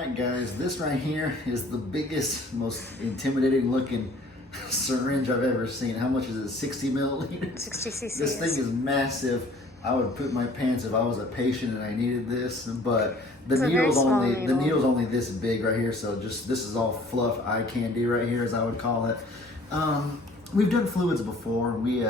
Alright guys, this right here is the biggest, most intimidating looking syringe I've ever seen. How much is it? 60 milliliters? 60 cc's. This thing is massive. I would poop my pants if I was a patient and I needed this, but the needle's only this big right here, so just this is all fluff eye candy right here, as I would call it. We've done fluids before. We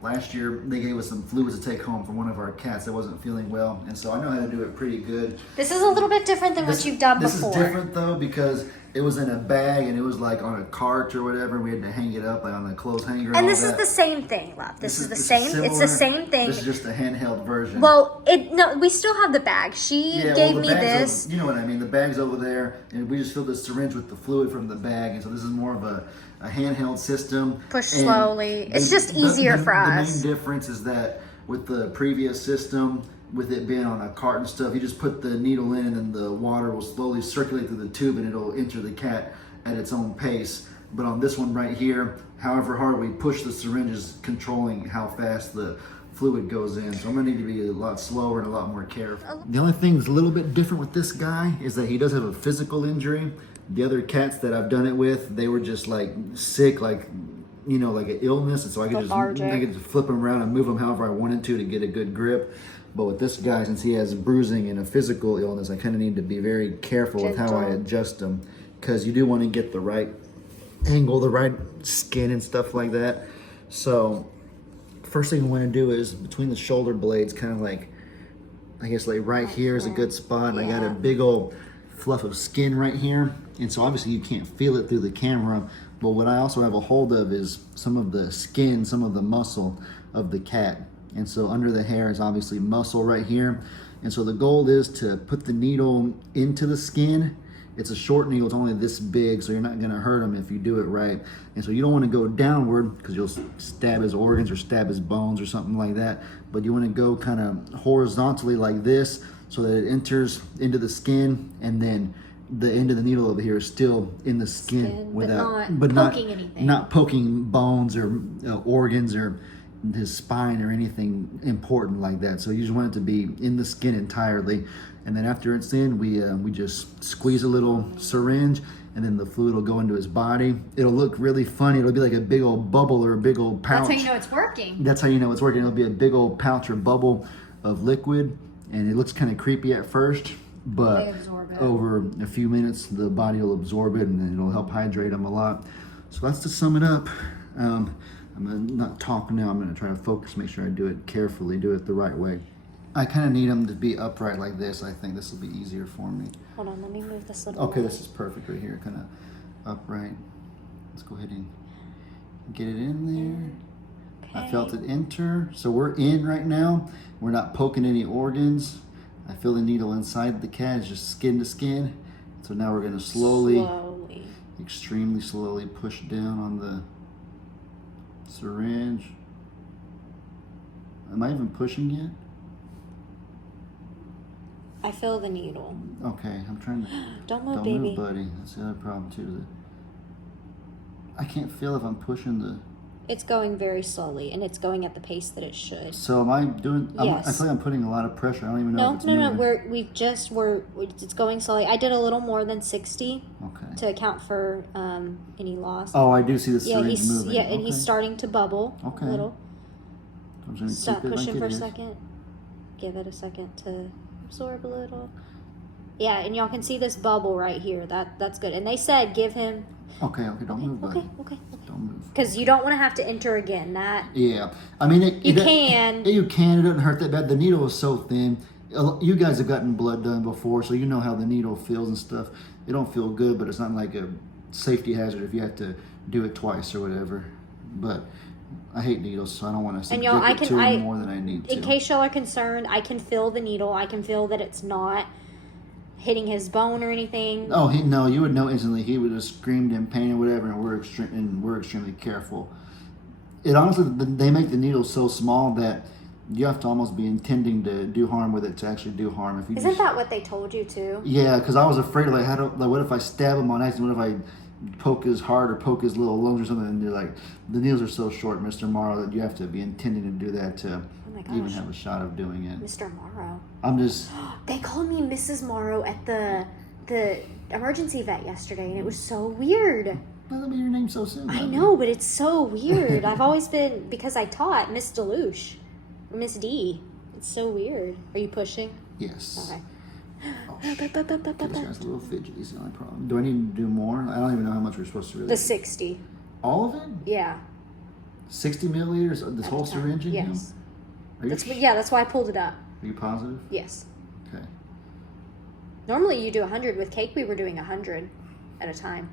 last year they gave us some fluids to take home from one of our cats that wasn't feeling well, and so I know how to do it pretty good. This is a little bit different than what you've done before. This is different though because it was in a bag and it was like on a cart or whatever. We had to hang it up like on the clothes hanger. And this is the same thing, love. This is the same. It's the same thing. This is just a handheld version. Well, no, we still have the bag. She gave me this. You know what I mean? The bag's over there, and we just filled the syringe with the fluid from the bag, and so this is more of a handheld system. Push slowly. It's just easier for us. The main difference is that with the previous system, with it being on a cart and stuff, you just put the needle in and then the water will slowly circulate through the tube and it'll enter the cat at its own pace. But on this one right here, however hard we push the syringe is controlling how fast the fluid goes in. So I'm gonna need to be a lot slower and a lot more careful. The only thing that's a little bit different with this guy is that he does have a physical injury. The other cats that I've done it with, they were just like sick, like, you know, like an illness. And so I could just flip them around and move them however I wanted to get a good grip. But with this guy, since he has bruising and a physical illness, I kind of need to be very careful with how I adjust him, because you do want to get the right angle, the right skin and stuff like that. So first thing we want to do is between the shoulder blades, kind of like, I guess like right here is a good spot. And I got a big old fluff of skin right here. And so obviously you can't feel it through the camera, but what I also have a hold of is some of the skin, some of the muscle of the cat. And so under the hair is obviously muscle right here. And so the goal is to put the needle into the skin. It's a short needle, it's only this big, so you're not gonna hurt him if you do it right. And so you don't wanna go downward because you'll stab his organs or stab his bones or something like that. But you wanna go kind of horizontally like this so that it enters into the skin, and then the end of the needle over here is still in the skin without, not poking bones or organs or his spine or anything important like that. So you just want it to be in the skin entirely, and then after it's in, we just squeeze a little syringe, and then the fluid will go into his body. It'll look really funny. It'll be like a big old bubble or a big old pouch. That's how you know it's working. That's how you know it's working. It'll be a big old pouch or bubble of liquid, and it looks kind of creepy at first, but over a few minutes the body will absorb it, and then it'll help hydrate them a lot. So that's to sum it up. I'm gonna not talk now. I'm gonna try to focus, make sure I do it carefully, do it the right way. I kind of need them to be upright like this. I think this will be easier for me. Hold on, let me move this little Okay, this is perfect right here, kind of upright. Let's go ahead and get it in there. Okay. I felt it enter. So we're in right now. We're not poking any organs. I feel the needle inside the cat. It's just skin to skin. So now we're gonna slowly, extremely slowly push down on the syringe. Am I even pushing yet? I feel the needle. Okay, I'm trying to. Don't move, buddy. That's the other problem too. I can't feel if I'm pushing the. It's going very slowly, and it's going at the pace that it should. So am I doing? Yes. I feel like I'm putting a lot of pressure. I don't even know if it's moving. No. It's going slowly. I did a little more than 60. Okay. To account for any loss. Oh, I do see the syringe moving. Yeah, and he's starting to bubble. Okay. A little. I'm just Stop pushing for a second. Give it a second to absorb a little. Yeah, and y'all can see this bubble right here. That's good. And they said give him. Okay, don't move, buddy. Okay. Don't move. Because you don't want to have to enter again. Yeah, I mean you can. You can. It doesn't hurt that bad. The needle is so thin. You guys have gotten blood done before, so you know how the needle feels and stuff. It don't feel good, but it's not like a safety hazard if you have to do it twice or whatever. But I hate needles, so I don't want to subject it to them more than I need to. In case y'all are concerned, I can feel the needle. I can feel that it's not hitting his bone or anything. Oh, no, you would know instantly. He would have screamed in pain or whatever, and we're extremely careful. It honestly, they make the needle so small that you have to almost be intending to do harm with it to actually do harm. If you Isn't that what they told you too? Yeah, because I was afraid of what if I stab him on accident? What if I poke his heart or poke his little lungs or something? And they're like, the needles are so short, Mr. Morrow, that you have to be intending to do that to even have a shot of doing it. Mr. Morrow. I'm just. They called me Mrs. Morrow at the the emergency vet yesterday, and it was so weird. That'll be your name so soon. I know, but it's so weird. I've always been, because I taught Miss Delouche, Miss D. It's so weird. Are you pushing? Yes. Okay. Oh, this guy's a little fidgety, is the only problem. Do I need to do more? I don't even know how much we're supposed to really The 60. All of it? Yeah. 60 milliliters of this whole syringe in Yes. him? That's why I pulled it up. Are you positive? Yes. Okay. Normally you do 100. With Cake, we were doing 100 at a time.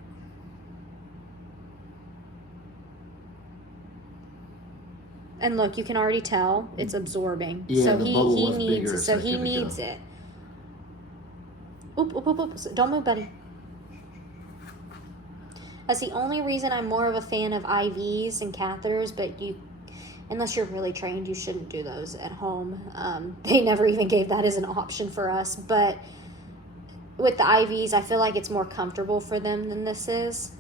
And look, you can already tell it's absorbing. Yeah, so the he bubble was needs bigger. so It's he like, here we needs go. it. Oop, oop, oop, oop. Don't move, buddy. That's the only reason I'm more of a fan of IVs and catheters, but unless you're really trained, you shouldn't do those at home. They never even gave that as an option for us, but with the IVs, I feel like it's more comfortable for them than this is.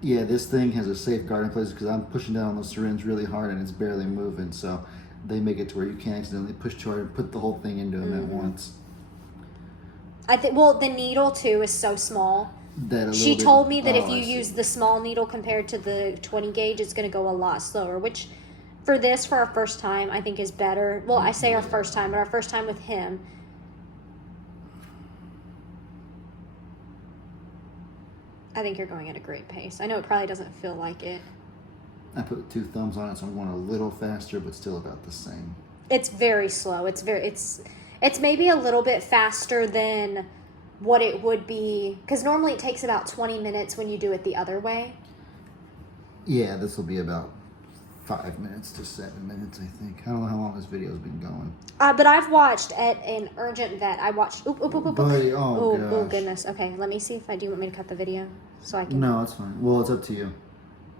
Yeah, this thing has a safeguard in place because I'm pushing down on the syringe really hard and it's barely moving, so they make it to where you can't accidentally push too hard and put the whole thing into them at once. I think. Well, the needle too is so small. She told me that if you use the small needle compared to the 20 gauge, it's going to go a lot slower, which for our first time, I think is better. Well, I say our first time, but our first time with him. I think you're going at a great pace. I know it probably doesn't feel like it. I put 2 thumbs on it, so I'm going a little faster, but still about the same. It's very slow. It's maybe a little bit faster than what it would be, because normally it takes about 20 minutes when you do it the other way. Yeah, this will be about 5 minutes to 7 minutes, I think. I don't know how long this video's been going. But I've watched at an urgent vet. I watched. Oop, oop, oop, oop. Buddy, oh goodness. Okay, let me see if I do. You want me to cut the video so I can? No, it's fine. Well, it's up to you. Do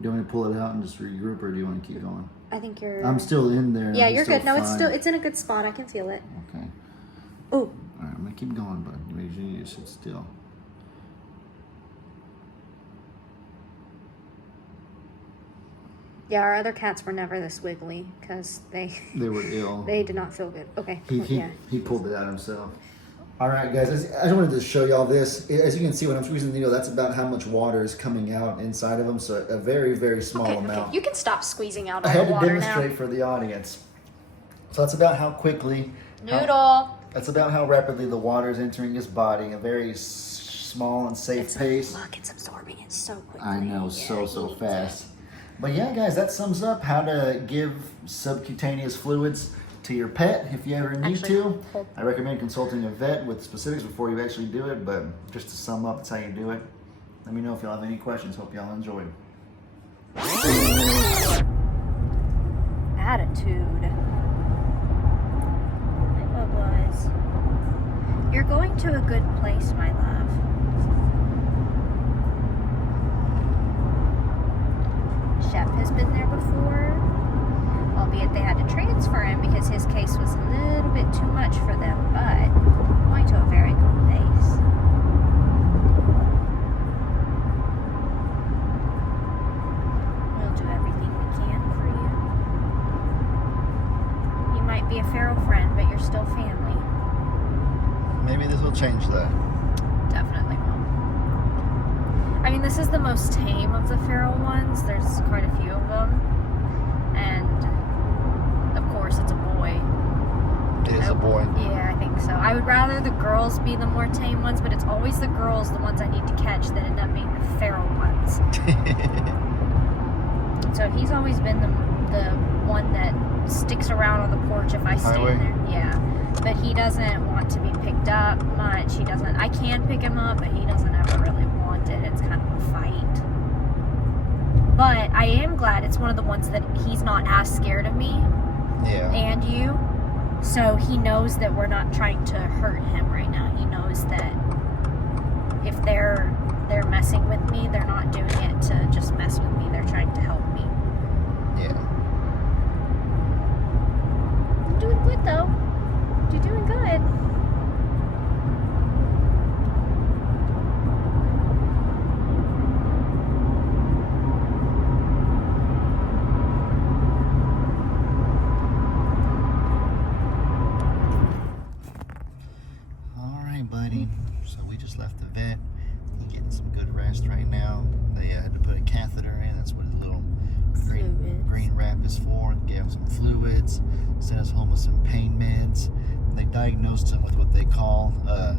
you want me to pull it out and just regroup, or do you want to keep going? I think you're. I'm still in there. Yeah, you're good. No, fine. it's in a good spot. I can feel it. Okay. Ooh. All right, I'm gonna keep going, bud. Make sure you sit still. Yeah, our other cats were never this wiggly because they were ill. They did not feel good. Okay. He pulled it out himself. All right, guys. I just wanted to show you all this. As you can see, when I'm squeezing the needle, that's about how much water is coming out inside of them. So a very, very small amount. Okay. You can stop squeezing out I all had the to water demonstrate now. for the audience. So that's about how quickly. Noodle. That's about how rapidly the water is entering his body. A very small and safe pace. Look, it's absorbing it so quickly. I know, Yeah, so fast. But yeah, guys, that sums up how to give subcutaneous fluids to your pet if you ever need to. I recommend consulting a vet with specifics before you actually do it, but just to sum up, that's how you do it. Let me know if y'all have any questions. Hope y'all enjoyed. Attitude. What was? You're going to a good place, my love. Chef has been there before, albeit they had to transfer him because his case was a little bit too much for them, but going to a very good place. We'll do everything we can for you. You might be a feral friend, but you're still family. Maybe this will change that. Definitely will. I mean, this is the most tame of the feral ones. There's quite a few of them. And, of course, it's a boy. It is a boy. Yeah, I think so. I would rather the girls be the more tame ones, but it's always the girls, the ones I need to catch, that end up being the feral ones. So he's always been the one that sticks around on the porch if I stand there. Yeah. But he doesn't want to be picked up much. He doesn't. I can pick him up, but he doesn't ever really want it. It's kind of a fight. But I am glad it's one of the ones that he's not as scared of me. Yeah. And you. So he knows that we're not trying to hurt him right now. He knows that if they're messing with me, they're not doing it to just mess with me. They're trying to help me. Yeah. I'm doing good though. You're doing good. All right, buddy. off the vet. He's getting some good rest right now. They had to put a catheter in. That's what his little green wrap is for. Gave him some fluids, sent us home with some pain meds. They diagnosed him with what they call a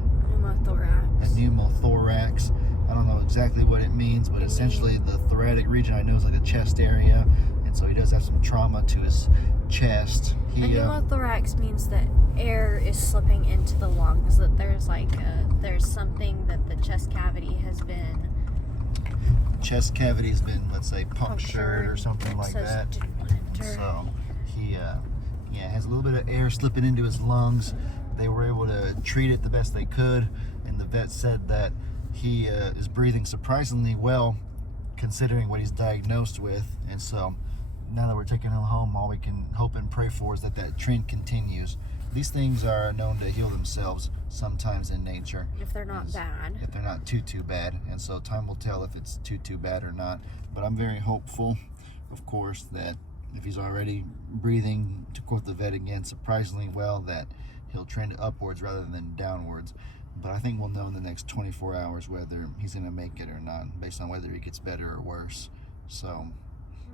pneumothorax. I don't know exactly what it means, but essentially the thoracic region I know is like the chest area, and so he does have some trauma to his chest. A pneumothorax means that air is slipping into the lungs, that there's there's something that the chest cavity has been... let's say, punctured or something like that. So he has a little bit of air slipping into his lungs. They were able to treat it the best they could, and the vet said that he is breathing surprisingly well considering what he's diagnosed with. And so now that we're taking him home, all we can hope and pray for is that that trend continues. These things are known to heal themselves sometimes in nature. If they're not bad. If they're not too bad. And so time will tell if it's too bad or not. But I'm very hopeful, of course, that if he's already breathing, to quote the vet again, surprisingly well, that he'll trend upwards rather than downwards. But I think we'll know in the next 24 hours whether he's going to make it or not, based on whether he gets better or worse. So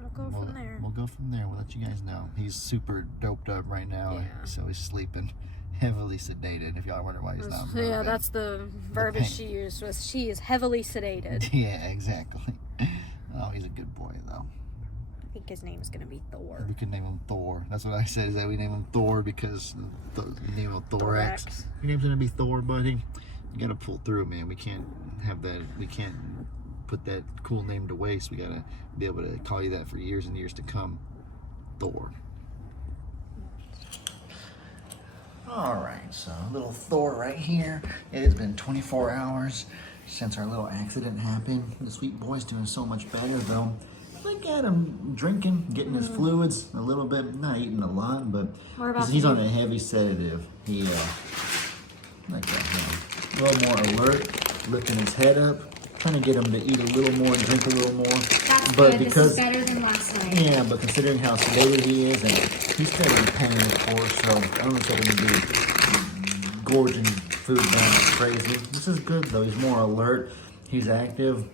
We'll go from there. We'll go from there. We'll let you guys know. He's super doped up right now, Yeah. so he's sleeping, heavily sedated. If y'all wonder why he's not moving. Yeah, that's the verbiage she used, was she is heavily sedated. Yeah, exactly. Oh, he's a good boy, though. I think his name's going to be Thor. We could name him Thor. That's what I said, is that we name him Thor because the name of Thorax. Your name's going to be Thor, buddy. You got to pull through, man. We can't have that. We can't put that cool name to waste. We got to be able to call you that for years and years to come. Thor. All right, so little Thor right here. It has been 24 hours since our little accident happened. The sweet boy's doing so much better, though. Look at him drinking, getting his fluids a little bit, not eating a lot, but he's on a heavy sedative. He, like that, a little more alert, lifting his head up, trying to get him to eat a little more, drink a little more. That's but good. Because, this is better than last night. Yeah, but considering how sedated he is, and he's still in pain, of course, so I don't know if he's going to be gorging food down like crazy. This is good, though. He's more alert. He's active.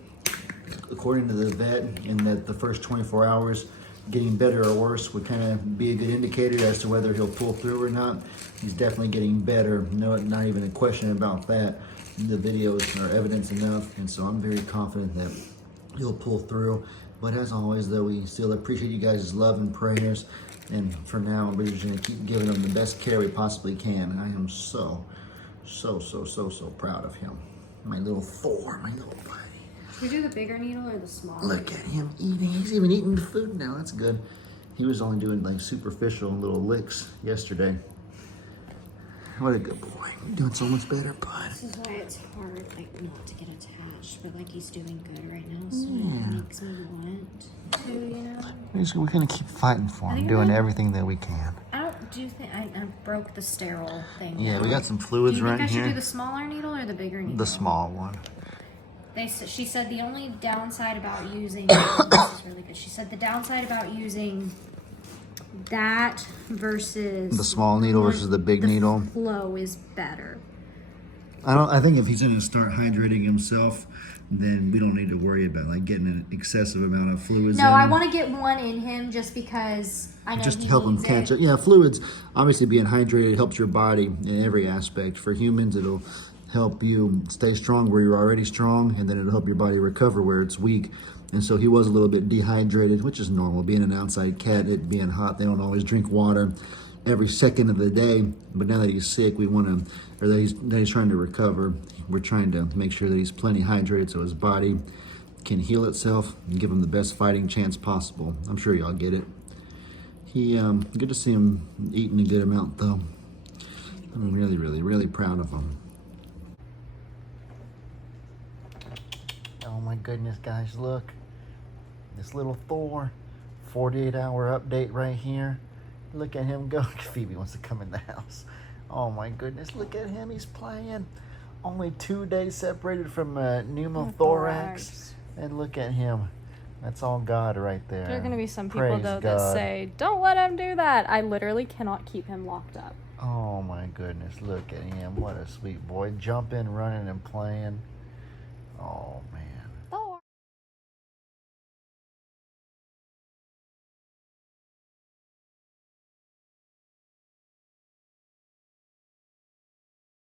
According to the vet, in that the first 24 hours, getting better or worse would kind of be a good indicator as to whether he'll pull through or not. He's definitely getting better. No, not even a question about that. The videos are evidence enough, and so I'm very confident that he'll pull through. But as always, though, we still appreciate you guys' love and prayers. And for now, we're just going to keep giving him the best care we possibly can. And I am so proud of him. My little Thor, my little buddy. Should we do the bigger needle or the smaller? Look at him eating. He's even eating the food now. That's good. He was only doing like superficial little licks yesterday. What a good boy. You're doing so much better, bud. This is why it's hard, like, not to get attached, but like he's doing good right now, so it makes me want to, you know. We're gonna keep fighting for him, doing everything that we can. Do you think I broke the sterile thing? Yeah, we got some fluids right here. Do you think I should do the smaller needle or the bigger needle? The small one. She said the only downside about using this is really good. She said the downside about using that versus the small needle versus the big needle. Flow is better. I think if he's going to start hydrating himself, then we don't need to worry about like getting an excessive amount of fluids. No, I want to get one in him just because I know just to help him catch it. Yeah, fluids. Obviously, being hydrated helps your body in every aspect. For humans, it'll help you stay strong where you're already strong, and then it'll help your body recover where it's weak. And so he was a little bit dehydrated, which is normal. Being an outside cat, it being hot, they don't always drink water every second of the day. But now that he's sick, that he's trying to recover, we're trying to make sure that he's plenty hydrated so his body can heal itself and give him the best fighting chance possible. I'm sure y'all get it. Good to see him eating a good amount, though. I'm really proud of him. Oh my goodness, guys, look. This little Thor, 48-hour update right here. Look at him go. Phoebe wants to come in the house. Oh my goodness, look at him, he's playing. Only 2 days separated from pneumothorax. And look at him. That's all God right there. There are going to be some people, though, that say, don't let him do that. I literally cannot keep him locked up. Oh my goodness, look at him. What a sweet boy. Jumping, running, and playing. Oh, man.